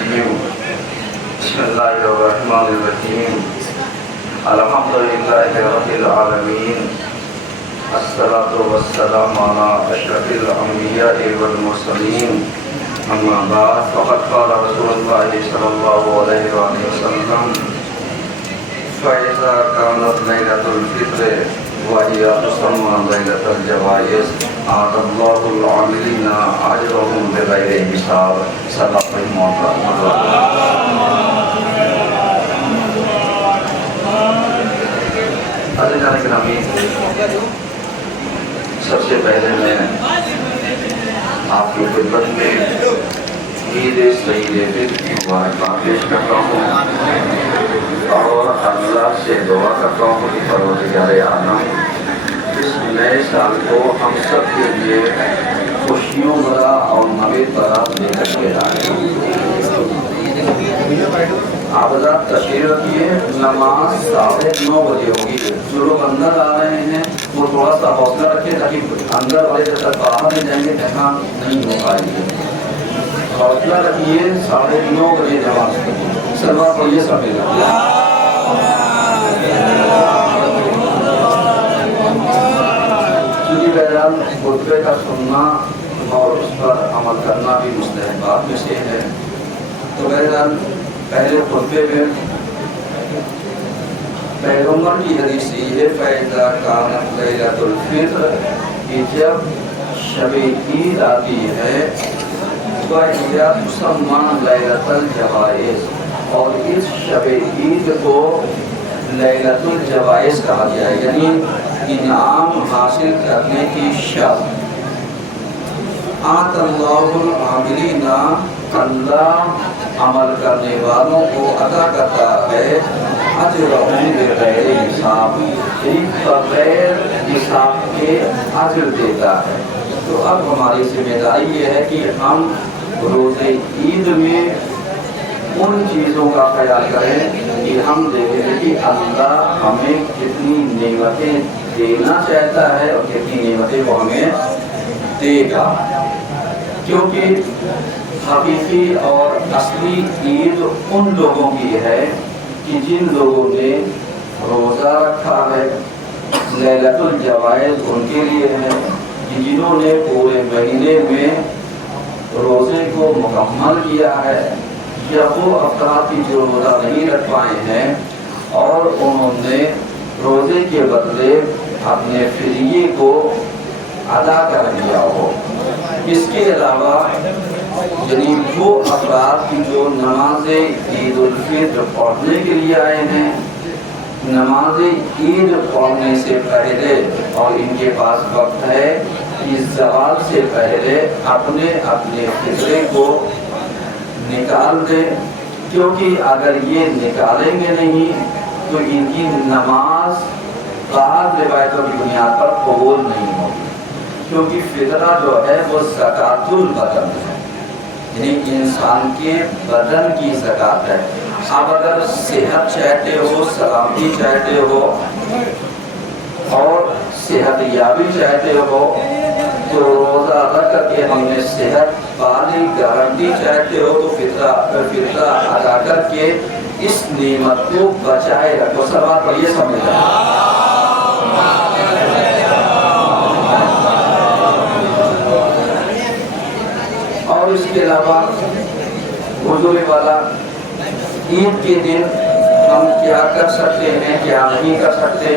الرجيم بسم الله الرحمن الرحيم الحمد لله رب العالمين الصلاة والسلام على أشرف الأنبياء والمرسلين أما بعد فقد قال رسول الله صلى الله عليه وسلم فإذا كانت ليلة الفطر وهي تسمى ليلة الجوائز أعطى الله العاملين أجرهم بغير حساب صدق الله. حضرات گرامی، سب سے پہلے میں آپ کی خدمت میں عید سعید فطر مبارکباد پیش کرتا ہوں اور اللہ سے دعا کرتا ہوں کہ پروردگار عالم اس نئے سال کو ہم سب کے لیے خوشیوں بھرا اور نوید بھرا لے کر کے آئے. آپ حضرات تشریف رکھیے. نماز 9:30 بجے ہوگی. جو لوگ اندر آ رہے ہیں وہ تھوڑا سا حوصلہ رکھے تاکہ اندر والے جب تک باہر نہیں جائیں گے پہچان نہیں ہو پائے گی. حوصلہ رکھیے. 9:30 بجے نماز سلوات پڑھیے سب مل کر. کیونکہ بہرحال خطبے کا سننا اور اس پر عمل کرنا بھی مستحبات میں سے ہے. تو بہرحال پہلے خطبے میں پیغمبر کی حدیث یہ ہے فَإِذَا كَانَتْ لَيْلَةُ الْفِطْرِ کہ جب شب عید آتی ہے وَهِيَ تُسَمَّى لَيْلَةَ الْجَوَائِزِ اور اس شب عید کو لیلۃ الجوائز کہا گیا ہے، یعنی انعام حاصل کرنے کی شب. آت اللہ العاملین اللہ عمل کرنے والوں کو عطا کرتا ہے اجرہم بغیر حساب، بغیر حساب کے اجر دیتا ہے. تو اب ہماری ذمہ داری یہ ہے کہ ہم روز عید میں ان چیزوں کا خیال کریں کہ ہم دیکھیں کہ اللہ ہمیں کتنی نعمتیں دینا چاہتا ہے اور کتنی نعمتیں وہ ہمیں دے گا. کیونکہ حقیقی اور اصلی عید ان لوگوں کی ہے کہ جن لوگوں نے روزہ رکھا ہے. لیلۃ الجوائز ان کے لیے ہے کہ جنہوں نے پورے مہینے میں روزے کو مکمل کیا ہے، یا وہ افراد کی جو روزہ نہیں رکھ پائے ہیں اور انہوں نے روزے کے بدلے اپنے فدیے کو ادا کر دیا ہو. اس کے علاوہ یعنی وہ افراد کی جو نماز عید الفطر پڑھنے کے لیے آئے ہیں، نماز عید پڑھنے سے پہلے اور ان کے پاس وقت ہے کہ زوال سے پہلے اپنے اپنے فطرے کو نکال دے. کیونکہ اگر یہ نکالیں گے نہیں تو ان کی نماز بعض روایتوں کی بنیاد پر قبول نہیں ہوگی. کیونکہ فطرہ جو ہے وہ زکوٰۃ البدن ہے، یعنی انسان کے بدن کی زکوٰۃ ہے. آپ اگر صحت چاہتے ہو، سلامتی چاہتے ہو اور صحت یابی چاہتے ہو تو روزہ ادا کر کے ہم نے صحت والی گارنٹی چاہتے ہو تو فطرہ ادا کر کے اس نعمت کو بچائے رکھو. سب بات پر یہ سمجھ جائے. اور اس کے علاوہ حضور والا عید کے دن ہم کیا کر سکتے ہیں کیا نہیں کر سکتے.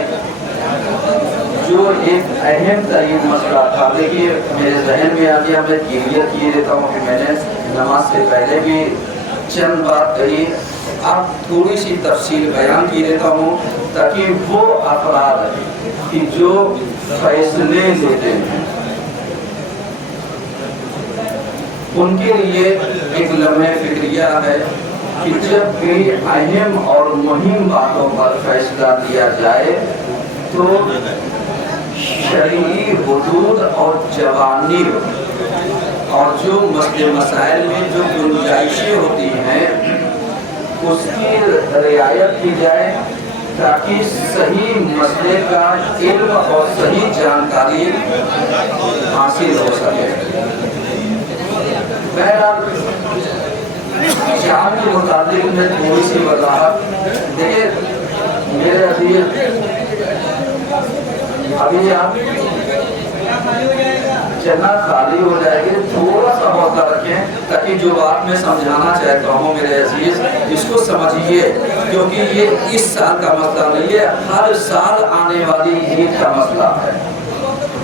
جو ایک اہم ترین مسئلہ تھا، دیکھیے میرے ذہن میں آ گیا، میں کلیئر کیے دیتا ہوں کہ میں نے نماز سے پہلے بھی چند بات کہی. اب تھوڑی سی تفصیل بیان کیے دیتا ہوں تاکہ وہ افراد کہ جو فیصلے لیتے ہیں ان کے لیے ایک لمحہ فکریہ ہے کہ جب بھی اہم اور مہم باتوں پر فیصلہ لیا جائے تو شرعی حدود اور جوانب اور جو مسائل میں جو گنجائشیں ہوتی ہیں اس کی رعایت کی جائے تاکہ صحیح مسئلے کا علم اور صحیح جانکاری حاصل ہو سکے. بہرحال شام کے متعلق میں تھوڑی سی وضاحت دیکھیے میرے عزیز، ابھی آپ جگہ خالی ہو جائے گی، تھوڑا سا حوصلہ رکھیں تاکہ جو بات میں سمجھانا چاہتا ہوں میرے عزیز اس کو سمجھیے، کیونکہ یہ اس سال کا مسئلہ نہیں ہے، ہر سال آنے والی عید کا مسئلہ ہے،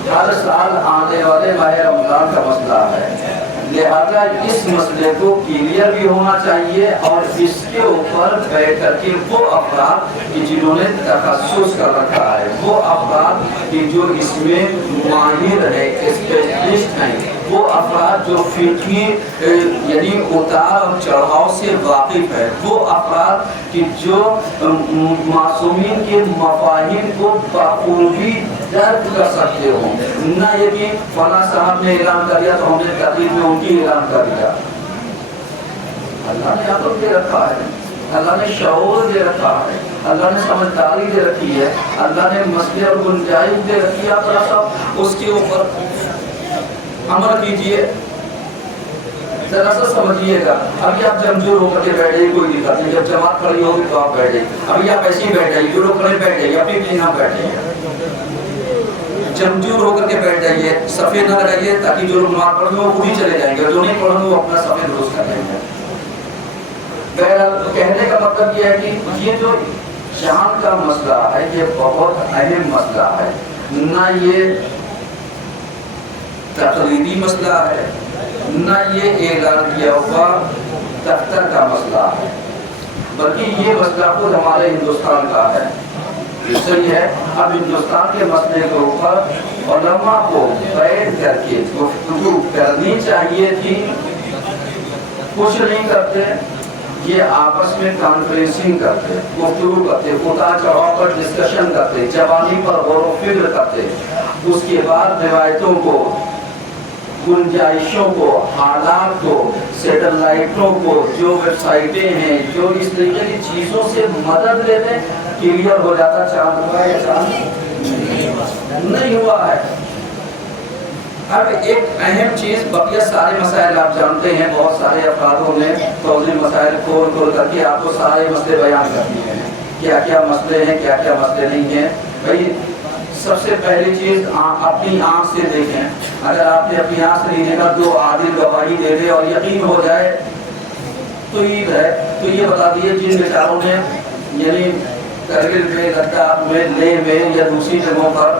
ہر سال آنے والے ماہ رمضان کا مسئلہ ہے، لہذا اس مسئلے کو کلیئر بھی ہونا چاہیے، اور اس کے اوپر بیٹھ کر کے وہ افراد کہ جنہوں نے تخصص کر رکھا ہے، وہ افراد کہ جو اس میں ماہر ہے، اسپیشلسٹ ہیں، وہ افراد جو فقہی یعنی اتار اور چڑھاؤ سے واقف ہے، وہ افراد کہ جو معصومین کے مفاہیم کو بخوبی درک کر سکتے ہوں، نہ یہ کہ فلاں صاحب نے اعلان کر دیا تو ہم نے تقریر میں ان کی اعلان کر دیا۔ اللہ نے عقل دے رکھا ہے، اللہ نے شعور دے رکھا ہے، اللہ نے سمجھداری دے رکھی ہے، اللہ نے مسئلے اور گنجائش دے رکھی ہے، آپ ذرا سا اس کے اوپر عمل کیجئے، ذرا سا سمجھیے گا۔ ابھی آپ جمجور ہو کر کے بیٹھ جائیے، کوئی دقت نہیں، جب جماعت کھڑی ہوگی تو آپ بیٹھ جائیے، ابھی آپ ایسے ہی بیٹھ جائیے، جو لوگ کھڑے بیٹھ جائیے، اپنی اپنی یہاں بیٹھ جائیے، جمجور ہو کر کے بیٹھ جائیے، صفے نہ لگائیے تاکہ جو لوگ نماز پڑھیں وہ خود ہی چلے جائیں گے، جو نہیں پڑھیں وہ اپنا صفے درست کر لیں گے۔ بہرحال کہنے کا مطلب یہ ہے کہ یہ جو چاند کا مسئلہ ہے یہ بہت اہم مسئلہ ہے، نہ یہ تقلیدی مسئلہ ہے، نہ یہ اعلان کیا ہوا دفتر کا مسئلہ ہے، بلکہ یہ مسئلہ خود ہمارے ہندوستان کا ہے۔ صحیح ہے، اب ہندوستان کے مسئلے کے اوپر علماء کو بیٹھ کر کے گفتگو کرنی چاہیے تھی، کچھ نہیں کرتے، یہ آپس میں کانفرنسنگ کرتے، گفتگو کرتے، اتار چڑھاؤ پر ڈسکشن کرتے، جوانی پر غور و فکر کرتے، اس کے بعد روایتوں کو، گنجائشوں کو، حالات کو، سیٹلائٹوں کو، جو ویب سائٹیں ہیں، جو اس طریقے کی چیزوں سے مدد لیتے، کلیئر ہو جاتا چاند ہوا یا چاند نہیں ہوا ہے۔ اب ایک اہم چیز، بقیہ سارے مسائل آپ جانتے ہیں، بہت سارے افرادوں نے توضیح مسائل کھول کھول کر کے آپ کو سارے مسئلے بیان کر دیے ہیں، کیا کیا مسئلے ہیں، کیا کیا مسئلے نہیں ہیں۔ بھائی سب سے پہلی چیز اپنی آنکھ سے دیکھیں، اگر آپ نے اپنی آنکھ سے نہیں دیکھا تو عادل گواہی دے دے اور یقین ہو جائے تو عید ہے۔ تو یہ بتا دیے جن بیچاروں نے یعنی کرگل میں، لداخ میں، لیہ میں یا دوسری جگہوں پر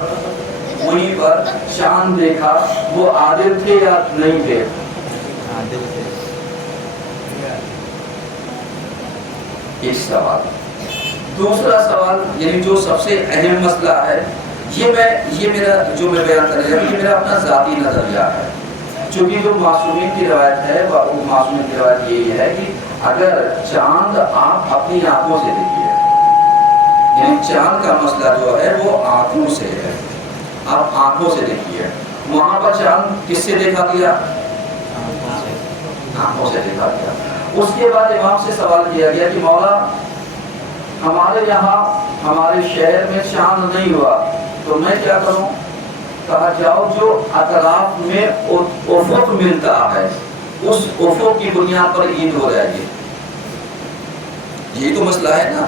وہیں پر چاند دیکھا، وہ عادل تھے یا نہیں تھے؟ ایک سوال۔ دوسرا سوال یعنی جو سب سے اہم مسئلہ ہے، یہ میرا جو میں بیان کر رہا ہوں، یہ میرا اپنا ذاتی نظریہ ہے، چونکہ جو معصومین کی روایت ہے وہ معصومین کی روایت یہی ہے کہ اگر چاند آپ اپنی آنکھوں سے دیکھیے، یعنی چاند کا مسئلہ جو ہے وہ آنکھوں سے ہے، آپ آنکھوں سے دیکھیے، وہاں پر چاند کس سے دیکھا گیا؟ آنکھوں سے دیکھا گیا۔ اس کے بعد امام سے سوال کیا گیا کہ مولا ہمارے یہاں ہمارے شہر میں چاند نہیں ہوا تو میں کیا کروں؟ کہا جاؤ جو اطراف میں افق ملتا ہے اس افق کی بنیاد پر عید ہو جائے گی۔ یہی تو مسئلہ ہے نا۔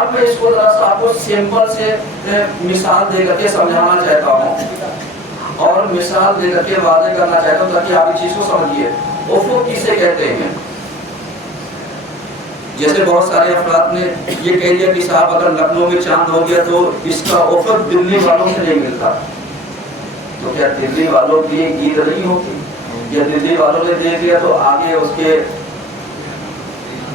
اب میں اس کو ذرا سا آپ کو سمپل سے مثال دے کر کے سمجھانا چاہتا ہوں اور مثال دے کر کے واضح کرنا چاہتا ہوں تاکہ آپ اس چیز کو سمجھیے۔ افق کسے کہتے ہیں؟ جیسے بہت سارے افراد نے یہ کہہ دیا کہ صاحب اگر لکھنؤ میں چاند ہو گیا تو اس کا افق دلی والوں سے نہیں ملتا، تو کیا دلی والوں کی عید نہیں ہوتی؟ یا دلی والوں نے دیکھ لیا تو آگے اس کے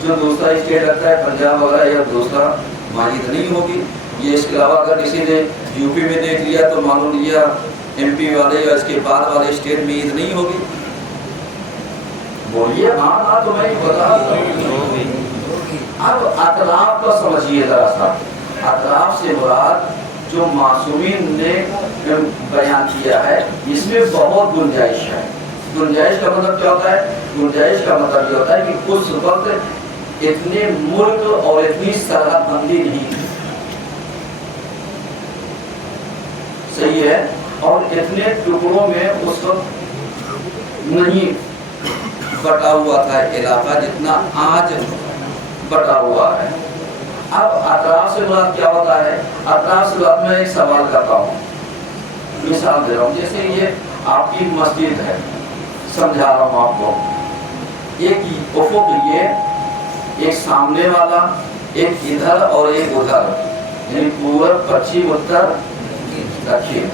جو دوسرا اسٹیٹ لگتا ہے پنجاب وغیرہ یا دوسرا وہاں عید نہیں ہوگی؟ یہ اس کے علاوہ اگر کسی نے یو پی میں دیکھ لیا تو معلوم لیا ایم پی والے یا اس کے بعد والے اسٹیٹ میں عید نہیں ہوگی؟ بولیے ہاں تو میں بتا دوں۔ اب اطراف کو سمجھیے ذرا سا، اطراف سے مراد جو معصومین نے بیان کیا ہے اس میں بہت گنجائش ہے۔ گنجائش کا مطلب کیا ہوتا ہے؟ گنجائش کا مطلب یہ ہوتا ہے کہ اس وقت اتنے ملک اور اتنی سرحد بندی نہیں تھی، صحیح ہے، اور اتنے ٹکڑوں میں اس وقت نہیں بٹا ہوا تھا علاقہ جتنا آج بٹا ہوا ہے۔ اب اطراف سے مراد کیا ہوتا ہے؟ اطراف سے مراد میں ایک سوال کرتا ہوں، مثال دے رہا ہوں، جیسے یہ آپ کی مسجد ہے، سمجھا رہا ہوں آپ کو، ایک افق یہ ایک سامنے والا، ایک ادھر اور ایک ادھر، یعنی پورب پچھم اتر دکھن۔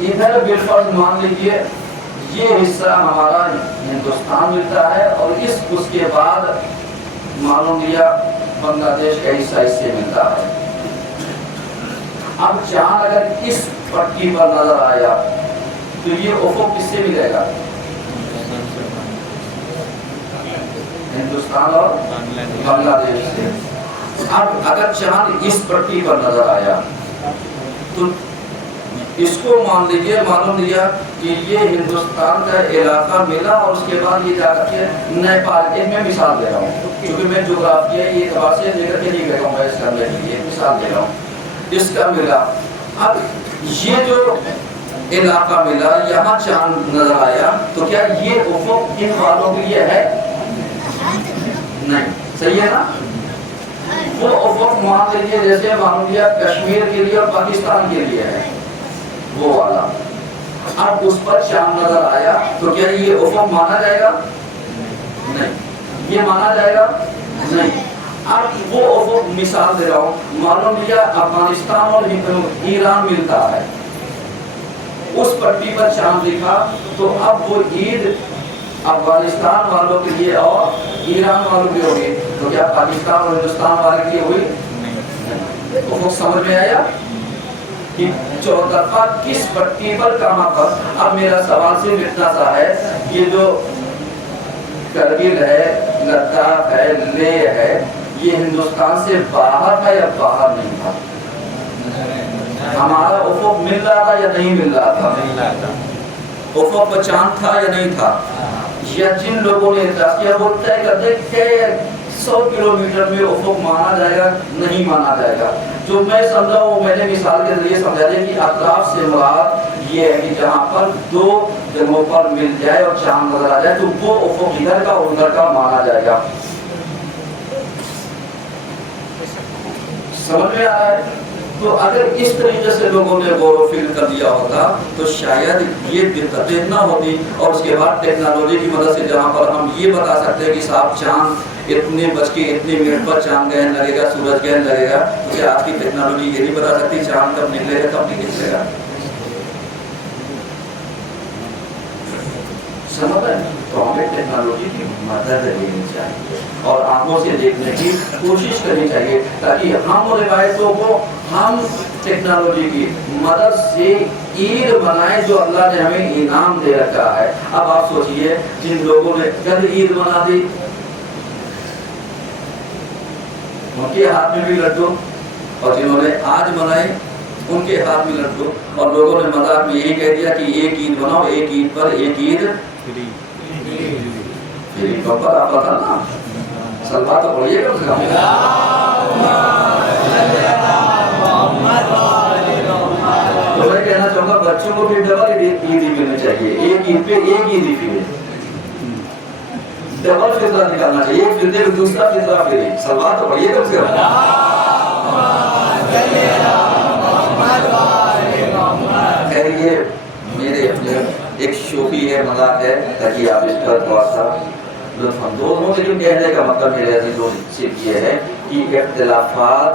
ادھر بالفرض مان لیجیے یہ حصہ ہمارا ہندوستان ملتا ہے، اور اس کے بعد معلوم لیا بنگلہ دیش کا حصہ اس سے ملتا ہے۔ اب چاند اگر اس پٹی پر نظر آیا تو یہ افق کس سے ملے گا؟ ہندوستان اور بنگلہ دیش سے۔ اب اگر چاند اس پٹی پر نظر آیا تو اس کو مان لیجیے، معلوم لیا کہ یہ ہندوستان کا علاقہ ملا، اور اس کے بعد یہ جا کر کے نیپال کے، میں مثال دے رہا ہوں کیونکہ میں جغرافیہ یہ اعتبار سے لے کر کے نہیں بیٹھا ہوں، میں اس کرنے کے لیے مثال دے رہا ہوں، اس کا ملا۔ اب یہ جو علاقہ ملا، یہاں چاند نظر آیا تو کیا یہ افق ان والوں کے لیے ہے؟ نہیں، صحیح ہے نا؟ وہ افق مان لیجیے جیسے معلوم لیا کشمیر کے لیے اور پاکستان کے لیے ہے، وہ والا۔ اب اس پر چاند نظر آیا تو کیا یہ افق مانا جائے گا؟ نہیں، یہ مانا جائے گا؟ نہیں۔ اب وہ افق مثال دے رہا ہوں، معلوم لیا افغانستان اور ایران ملتا ہے، اس پٹی پر چاند دکھا تو اب وہ عید افغانستان والوں کے لیے اور ایران والوں کے ہوگی، تو کیا پاکستان اور ہندوستان والے کے لیے ہوئی؟ افق سمجھ میں آیا کہ چوطرفہ کس پٹی پر کہاں پر؟ اب میرا سوال صرف اتنا سا ہے، یہ جو کرگل ہے، لداخ ہے، لیہ ہے، یہ ہندوستان سے باہر تھا یا باہر نہیں تھا؟ ہمارا افق مل رہا تھا یا نہیں مل رہا تھا؟ افق پر چاند تھا یا نہیں تھا؟ یا جن لوگوں نے اعتراض کیا وہ طے کرتے کہ 100 کلومیٹر میں افق مانا جائے گا نہیں مانا جائے گا؟ جو میں سمجھا وہ میں نے مثال کے ذریعے سمجھا دیا کہ اطراف سے مراد یہ ہے کہ جہاں پر دو جگہوں پر مل جائے اور چاند نظر آ جائے تو وہ افق ادھر کا اور ادھر کا مانا جائے گا۔ سمجھ میں آ رہا ہے؟ تو اگر اس طریقے سے لوگوں نے غور و فکر کر دیا ہوتا تو شاید یہ دقتیں نہ ہوتی، اور اس کے بعد ٹیکنالوجی کی مدد سے جہاں پر ہم یہ بتا سکتے ہیں کہ صاحب چاند اتنے بج کے اتنے منٹ پر چاند گہن لگے گا، سورج گہن لگے گا، تو کیا آج کی ٹیکنالوجی یہ نہیں بتا سکتی چاند کب نکلے گا کب نہیں نکلے گا؟ سمجھ رہے ہیں؟ تو ہمیں ٹیکنالوجی کی مدد لینی چاہیے اور آنکھوں سے دیکھنے کی کوشش کرنی چاہیے، تاکہ ہم روایتوں کو ہم ٹیکنالوجی کی مدد سے عید منائیں جو اللہ نے ہمیں انعام دے رکھا ہے۔ اب آپ سوچئے جن لوگوں نے کل عید منا دی، ان کے ہاتھ میں بھی لڈو، اور جنہوں نے آج منائے ان کے ہاتھ میں لڈو، اور لوگوں نے مذاق میں یہی کہہ دیا کہ ایک عید مناؤ، ایک عید پر ایک عید فری۔ پر آپ بتا نا سلوا تو پڑھیے گا، تو میں کہنا چاہوں گا بچوں کو بھی ڈبل عید ملنی چاہیے، ایک عید پہ ایک عید ہی فری، ڈبل فطرہ نکالنا چاہیے، ایک فطرے پہ دوسرا فطرہ فری۔ سلوا تو پڑھیے گا اس کا۔ خیر یہ میرے اپنے ایک شوخی ہے، مذاق ہے، تاکہ آپ اس پر تھوڑا سا لطف اندوز ہوں، لیکن کہنے کا مطلب میرے عزیزوں صرف یہ ہے کہ اختلافات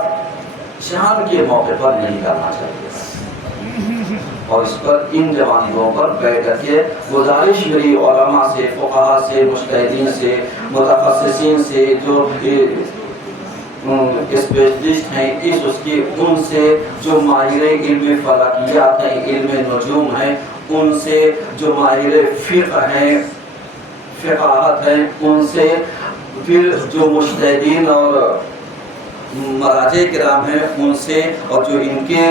چاند کے موقع پر نہیں کرنا چاہیے، اور اس پر ان جوانبوں پر بیٹھ کر کے گزارش میری علماء سے، فقہاء سے، مجتہدین سے، متخصصین سے، جو اسپیشلسٹ ہیں اس کی، ان سے جو ماہر علم فلکیات ہیں، علم نجوم ہیں، ان سے جو ماہر فقہ ہیں، فقاہت ہیں، ان سے، پھر جو مجتہدین اور مراجع کرام ہیں ان سے، اور جو ان کے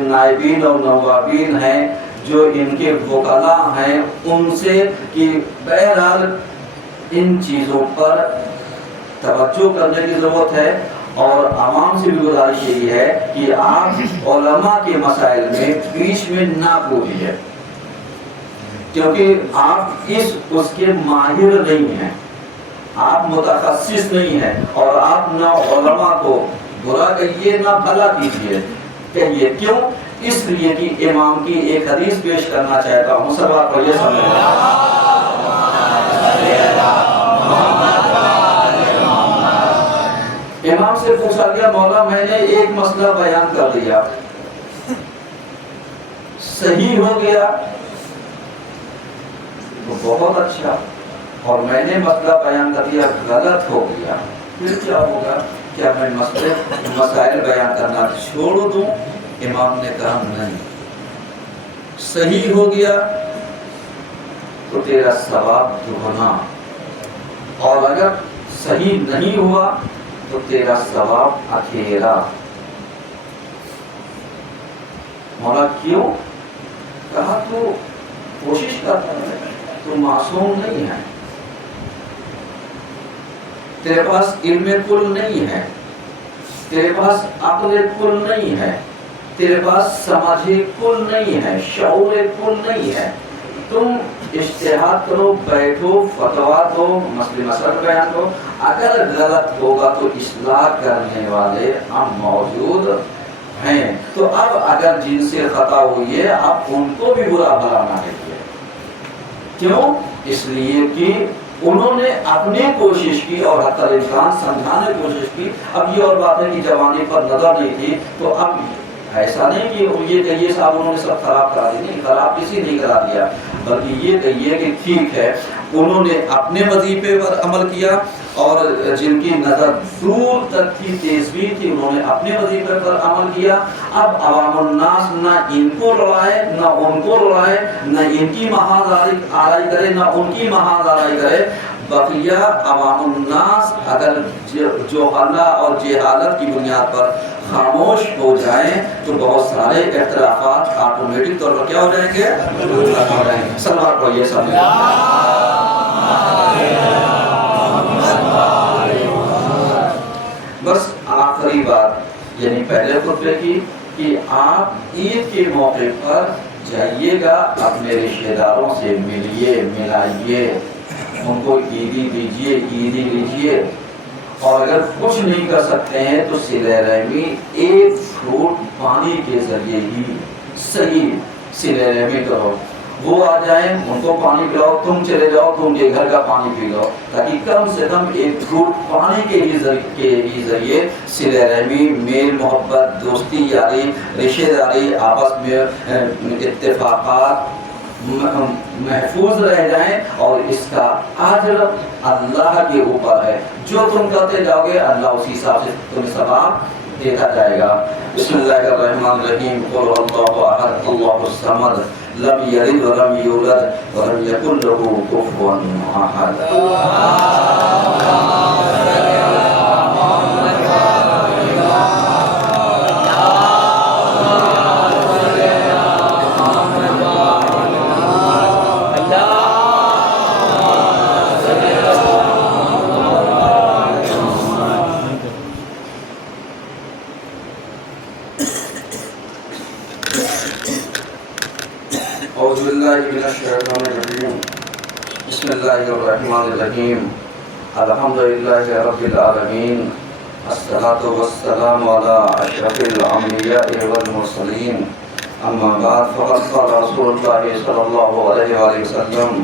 نائبین اور نوابین ہیں، جو ان کے وکلاء ہیں ان سے، کہ بہرحال ان چیزوں پر توجہ کرنے کی ضرورت ہے، اور عوام سے بھی گزارش یہی ہے کہ آپ علماء کے مسائل میں بیچ میں نہ کودیے۔ کیونکہ آپ اس کے ماہر نہیں ہیں، آپ متخصص نہیں ہیں، اور آپ نہ علماء کو برا کہیے نہ بھلا کہیے، کیوں؟ اس لیے کہ امام کی ایک حدیث پیش کرنا چاہتا ہوں، سب آپ یہ سمجھیں۔ امام سے پوچھا گیا مولا میں نے ایک مسئلہ بیان کر دیا، صحیح ہو گیا تو بہت اچھا، اور میں نے مسئلہ بیان کر دیا غلط ہو گیا، پھر کیا ہوگا؟ کیا میں مسائل بیان کرنا چھوڑ دوں؟ امام نے کہا نہیں، صحیح ہو گیا تو تیرا ثواب دگنا، اور اگر صحیح نہیں ہوا تو تیرا ثواب اکھیرا۔ مولا کیوں؟ کہا تو کوشش کرتا ہے، تو معصوم نہیں ہے، تیرے پاس علم کل نہیں ہے، تیرے پاس عقل کل نہیں ہے، تیرے پاس سمجھ کل نہیں ہے، شعور کل نہیں ہے، تم اجتہاد کرو، بیٹھو، فتوا دو، مسئلہ بیان کرو، اگر غلط ہوگا تو اصلاح کرنے والے ہم موجود ہیں، تو اب اگر جن سے خطا ہوئی ہے اب ان کو بھی برا بھلا نہ کہیے، کیوں؟ اس لیے کہ انہوں نے اپنی کوشش کی اور حتی الامکان سمجھانے کی کوشش کی۔ اب یہ اور بات ہے کہ جوانی پر نظر نہیں تھی، تو اب ایسا نہیں کہ یہ کہیے صاحب انہوں نے سب خراب کرا دی، نہیں، خراب کسی نہیں کرا دیا، بلکہ یہ کہیے کہ ٹھیک ہے انہوں نے اپنے وظیفے پر عمل کیا، اور جن کی نظر دور تک تھی، تیز بھی تھی، انہوں نے اپنے وظیفے پر عمل کیا۔ اب عوام الناس نہ ان کو لڑائے نہ ان کو لڑائے، نہ ان کی محاذ آرائی کرے نہ ان کی محاذ آرائی کرے، بقیہ عوام الناس اگر جو اللہ اور جہالت کی بنیاد پر خاموش ہو جائیں تو بہت سارے اختلافات آٹومیٹک طور پر کیا ہو جائیں گے؟ سلوات کو یہ سمجھیں۔ بس آخری بات یعنی پہلے خطبے کی کہ آپ عید کے موقع پر جائیے گا، اپنے رشتہ داروں سے ملیے، ملائیے، ان کو عیدی دیجیے، عیدی لیجیے، اور اگر کچھ نہیں کر سکتے ہیں تو صلہ رحمی ایک فروٹ پانی کے ذریعے ہی صحیح صلہ رحمی کرو، وہ آ جائیں ان کو پانی پلاؤ، تم چلے جاؤ تو ان کے گھر کا پانی پی لو، تاکہ کم سے کم ایک فروٹ پانی کے ہی ذریعے صلہ رحمی، میل محبت، دوستی یاری، رشتہ داری، آپس میں اتفاقات محفوظ رہ جائیں، اور اس کا اجر اللہ کے اوپر ہے، جو تم کرتے جاؤ گے اللہ اسی حساب سے تمہیں ثواب دیتا جائے گا۔ بسم اللہ الرحمن الرحیم، قل اللہ احد اللہ الصمد لم یلد ولم یولد ولم یکن له کفوا احد۔ اعوذ باللہ من الشیطان الرجیم، بسم اللہ الرحمن الرحیم، الحمدللہ رب العالمین، الصلاة والسلام علی اشرف الانبیاء والمرسلین، اما بعد فقد قال رسول اللہ صلی اللہ علیہ وآلہ وسلم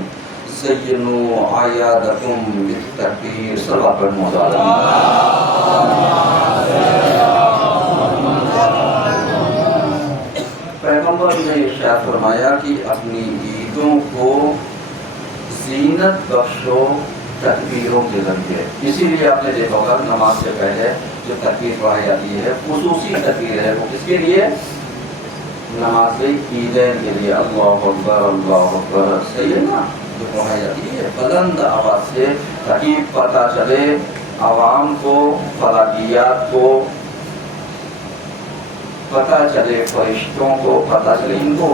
زینوا اعیادکم بالتکبیر، صلوات پر مولا۔ پیغمبر نے ارشاد فرمایا کہ اپنی عیدوں کو زینت بخشو تکبیروں کے ذریعے، اسی لیے آپ نے دیکھا ہوگا نماز سے پہلے جو تکبیر پڑھائی جاتی ہے خصوصی تکبیر ہے، وہ کس کے لیے؟ نماز عیدین کے لیے، اللہ اکبر اللہ اکبر، صحیح ہے نا، جو پڑھائی جاتی ہے بلند آواز سے، تاکہ پتہ چلے عوام کو، فلکیات کو پتہ چلے، فرشتوں کو پتہ چلے، ان کو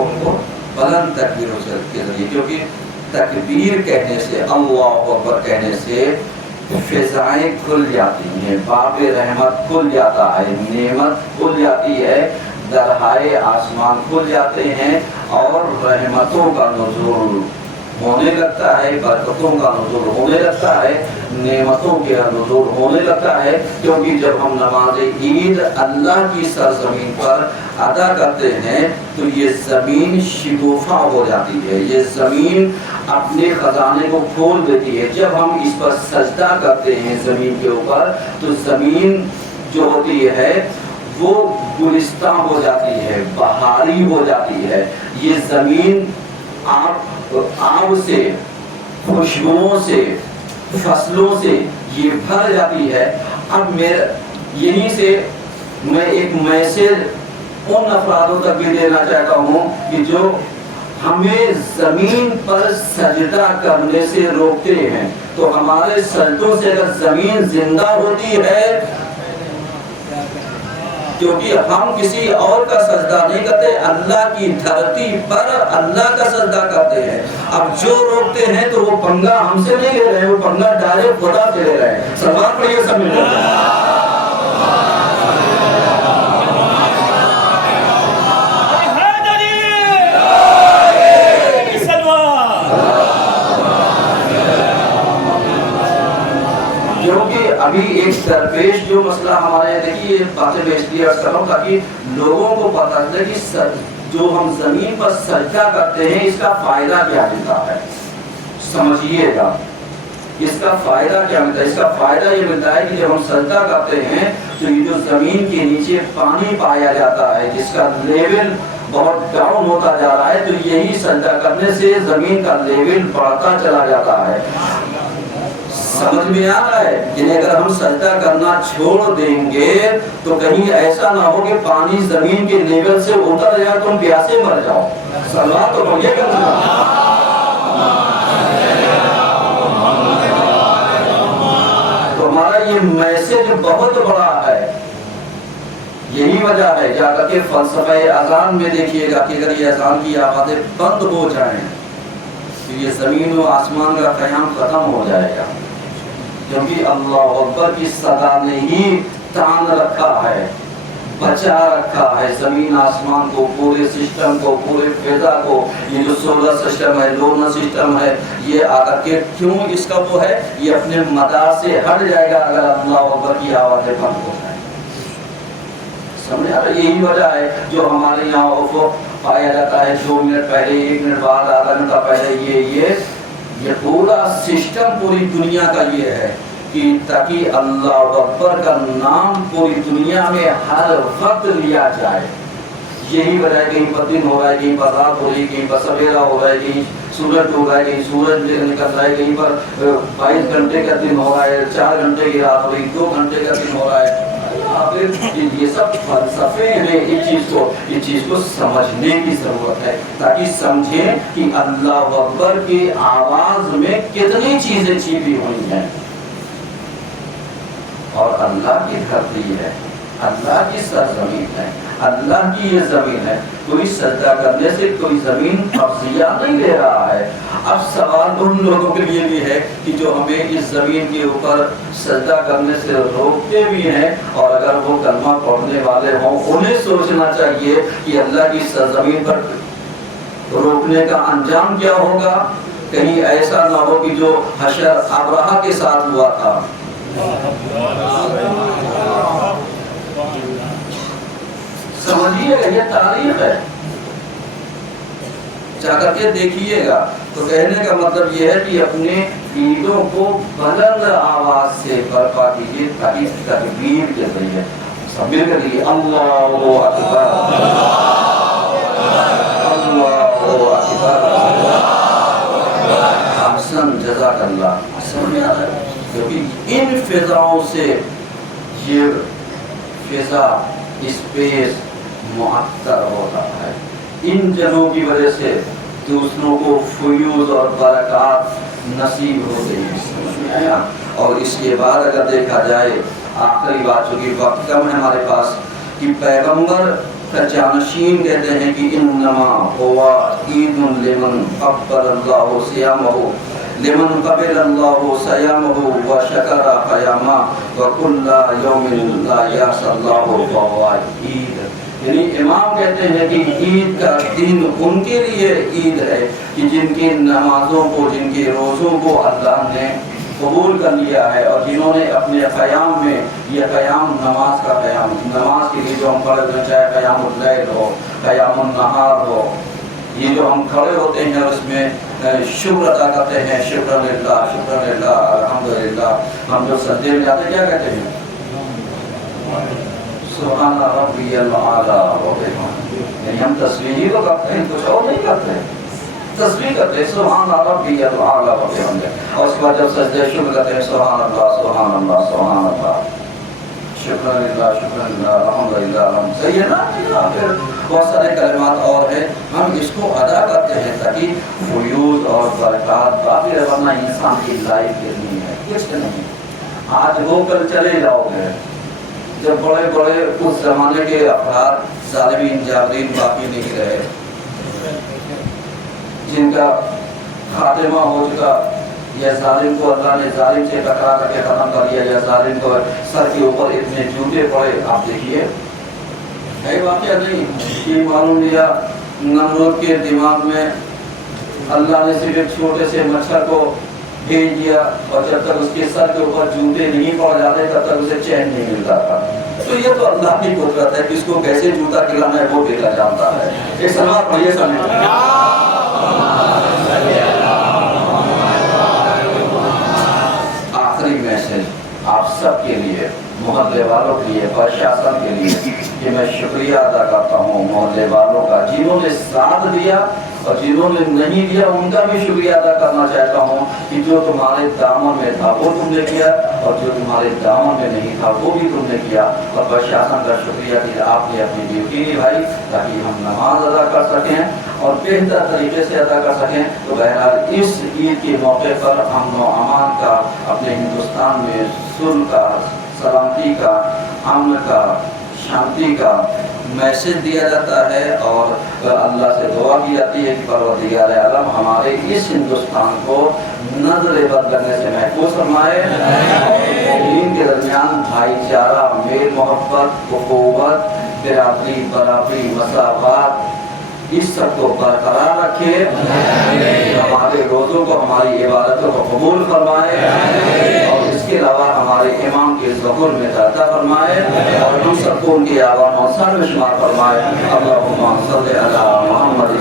بلند تکبیروں کے ذریعے، کیونکہ تکبیر کہنے سے، اللہ اکبر کہنے سے فضائیں کھل جاتی ہیں، باب رحمت کھل جاتا ہے، نعمت کھل جاتی ہے، درہائے آسمان کھل جاتے ہیں، اور رحمتوں کا نزول ہونے لگتا ہے، برکتوں کا نزول ہونے لگتا ہے، نعمتوں کے نزول ہونے لگتا ہے، کیونکہ جب ہم نماز عید اللہ کی سرزمین پر ادا کرتے ہیں تو یہ زمین شگوفہ ہو جاتی ہے، یہ زمین اپنے خزانے کو کھول دیتی ہے۔ جب ہم اس پر سجدہ کرتے ہیں زمین کے اوپر تو زمین جو ہوتی ہے وہ گلستہ ہو جاتی ہے، بہاری ہو جاتی ہے، یہ زمین آب سے، خوشبوؤں سے، فصلوں سے یہ بھر جاتی ہے۔ اب یہیں سے میں ایک میسج ان افرادوں تک بھی دینا چاہتا ہوں کہ جو ہمیں زمین پر سجدہ کرنے سے روکتے ہیں، تو ہمارے سجدوں سے اگر زمین زندہ ہوتی ہے، کیونکہ ہم کسی اور کا سجدہ نہیں کرتے، اللہ کی دھرتی پر اللہ کا سجدہ کرتے ہیں۔ اب جو روکتے ہیں تو وہ پنگا ہم سے نہیں لے رہے ہیں، وہ پنگا ڈائریکٹ خدا سے لے رہے ہیں۔ سلوات پڑھیے سب مل کر۔ کیونکہ ابھی ایک درپیش جو مسئلہ ہمارے یہاں، دیکھیے یہ باتیں میں اس لیے عرض کر رہا ہوں تاکہ لوگوں کو پتہ چلے کہ جو ہم زمین پر سجدہ کرتے ہیں اس کا فائدہ کیا ملتا ہے۔ سمجھیے گا اس کا فائدہ کیا ملتا ہے۔ اس کا فائدہ یہ ملتا ہے کہ جب ہم سجدہ کرتے ہیں تو یہ جو زمین کے نیچے پانی پایا جاتا ہے جس کا لیول بہت ڈاؤن ہوتا جا رہا ہے، تو یہی سجدہ کرنے سے زمین کا لیول بڑھتا چلا جاتا ہے۔ سمجھ میں آ رہا ہے کہ اگر ہم سجدہ کرنا چھوڑ دیں گے تو کہیں ایسا نہ ہو کہ پانی زمین کے لیول سے اتر جائے تو ہم پیاسے مر جاؤ۔ سلوات تو پڑھیے گا۔ تو ہمارا یہ میسج بہت بڑا ہے۔ یہی وجہ ہے جا کر کے فلسفہ اذان میں دیکھیے گا کہ اگر یہ اذان کی آوازیں بند ہو جائیں تو یہ زمین و آسمان کا قیام ختم ہو جائے گا، کیونکہ اللہ اکبر کی صدا نے ہی تان رکھا ہے، بچا رکھا ہے زمین آسمان کو، پورے سسٹم کو، پورے فضا کو۔ یہ جو سولر سسٹم ہے، لونر سسٹم ہے، یہ آ کر کے کیوں اس کا وہ ہے، یہ اپنے مدار سے ہٹ جائے گا اگر اللہ اکبر کی آوازیں بند ہو جائیں۔ سمجھے؟ یہی وجہ ہے جو ہمارے یہاں وہ پایا جاتا ہے 2 منٹ پہلے، 1 منٹ بعد، آدھا گھنٹہ پہلے، یہ پورا سسٹم پوری دنیا کا یہ ہے کہ تاکہ اللہ اکبر کا نام پوری دنیا میں ہر وقت لیا جائے۔ یہی وجہ ہے کہیں پر دن ہو رہا ہے، کہیں پر رات ہو رہی ہے، کہیں پر سویرا ہو رہا ہے، کہیں سورج ڈوب رہا ہے، کہیں سورج نکل رہا ہے، کہیں پر 22 گھنٹے کا دن ہو رہا ہے، 4 گھنٹے کی رات ہو رہی ہے، 2 گھنٹے کا دن ہو رہا ہے۔ یہ سب فلسفے ہیں، اس چیز کو سمجھنے کی ضرورت ہے تاکہ سمجھیں کہ اللہ اکبر کی آواز میں کتنی چیزیں چھپی ہوئی ہیں۔ اور اللہ کی دھرتی ہے، اللہ کی سرزمین ہے، اللہ کی یہ زمین ہے، کوئی سجدہ کرنے سے کوئی زمین قبضیہ نہیں لے رہا ہے۔ اب سوال ان لوگوں کے لیے بھی ہے کہ جو ہمیں اس زمین کے اوپر سجدہ کرنے سے روکتے بھی ہیں، اور اگر وہ کلمہ پڑھنے والے ہوں انہیں سوچنا چاہیے کہ اللہ کی سرزمین پر روکنے کا انجام کیا ہوگا۔ کہیں ایسا نہ ہو کہ جو حشر ابرہہ کے ساتھ ہوا تھا، سمجھیے گا یہ تاریخ ہے، جا کر کے دیکھیے گا۔ تو کہنے کا مطلب یہ ہے کہ اپنے عیدوں کو بلند آواز سے برپا کیجیے تاکہ تکبیر کے ذریعے سب مل کر لیجیے اللہ اکبر، اللہ اکبر، احسن، جزاک اللہ۔ سمجھ آ رہا ہے؟ کیونکہ ان فضاؤں سے یہ فضا اسپیس معطر ہوتا ہے، ان جگہوں کی وجہ سے دوسروں کو فیوز اور برکات نصیب ہو گئی۔ سمجھ میں آیا؟ اور اس کے بعد اگر دیکھا جائے آخری بات، چونکہ وقت کم ہے ہمارے پاس، کہ پیغمبر کا جانشین کہتے ہیں کہ انما ہوا عید لمن قبل اللہ صیامہ، لمن قبل اللہ صیامہ وشکر قیامہ وکل یوم لا یعصی اللہ فہو عید۔ یعنی امام کہتے ہیں کہ عید کا دن ان کے لیے عید ہے کہ جن کی نمازوں کو، جن کے روزوں کو اللہ نے قبول کر لیا ہے، اور جنہوں نے اپنے قیام میں، یہ قیام نماز کا قیام، نماز کے لیے جو ہم پڑھتے ہیں، چاہے قیام اللیل ہو، قیام النہار ہو، یہ جو ہم کھڑے ہوتے ہیں اور اس میں شکر ادا کرتے ہیں، شکر للہ، شکر للہ، الحمدللہ، ہم جو سجدے میں جاتے ہیں کیا کہتے ہیں؟ سبحان ربی الاعلیٰ و بحمدہ، یعنی ہم تسبیح ہی تو کرتے ہیں، کچھ اور نہیں کرتے، تسبیح کرتے ہیں سبحان ربی الاعلیٰ و بحمدہ، اور اس کے بعد جب سجدے شکر کرتے ہیں سبحان اللہ، سبحان اللہ، سبحان اللہ، شکر للہ، شکر للہ، الحمدللہ، صحیح ہے نا؟ پھر بہت سارے کلمات اور ہیں، ہم اس کو ادا کرتے ہیں تاکہ فیوز اور برکات باقی رہے، ورنہ انسان کی لائف اتنی ہے، کس نے نہیں، آج ہو کل چلے جاؤ گے۔ جب بڑے بڑے اس زمانے کے افراد ظالمین جابرین باقی نہیں رہے، جن کا خاتمہ ہو چکا، یا ظالم کو اللہ نے ظالم سے ٹکرا کر کے ختم کر دیا، یا ظالم کو سر کے اوپر اتنے جوتے پڑے، آپ دیکھیے ہے واقعہ نہیں کہ معلوم لیا نمرود کے دماغ میں اللہ نے صرف ایک چھوٹے سے مچھر کو بھیج دیا، اور جب تک اس کے سر کے اوپر جوتے نہیں پڑ جاتے تب تک اسے چین نہیں ملتا تھا۔ تو یہ تو اللہ کی قدرت ہے، کس کو کیسے جوتا کھلانا ہے وہ بہتر جانتا ہے۔ ایک سلام پڑھیے سامنے۔ آخری میسج آپ سب کے لیے، محلے والوں کے لیے، پرشاسن کے لیے، کہ میں شکریہ ادا کرتا ہوں محلے والوں کا، جنہوں نے ساتھ دیا اور جنہوں نے نہیں دیا ان کا بھی شکریہ ادا کرنا چاہتا ہوں کہ جو تمہارے دامن میں تھا وہ تم نے کیا، اور جو تمہارے دامن میں نہیں تھا وہ بھی تم نے کیا، اور پرشاسن کا شکریہ کہ آپ نے اپنی ڈیوٹی نبھائی تاکہ ہم نماز ادا کر سکیں اور بہتر طریقے سے ادا کر سکیں۔ تو بہرحال اس عید کے موقع پر امن و امان کا، اپنے ہندوستان میں صلح کا، سلامتی کا، امن کا، شانتی کا میسج دیا جاتا ہے، اور اللہ سے دعا کی جاتی ہے کہ پروردگار عالم ہمارے اس ہندوستان کو نظر بد کرنے سے محفوظ فرمائے، اور مومنین کے درمیان بھائی چارہ، میل محبت، اخوت، برادری، برابری، مساوات، اس سب کو برقرار رکھے، ہمارے روزوں کو، ہماری عبادتوں کو قبول فرمائے، اور اس کے علاوہ ہمارے امام کے ظہور میں زیادہ فرمائے، اور ہم سب کو ان کی آوان اور سر میں شمار فرمائے۔ اللہم صلی علی محمد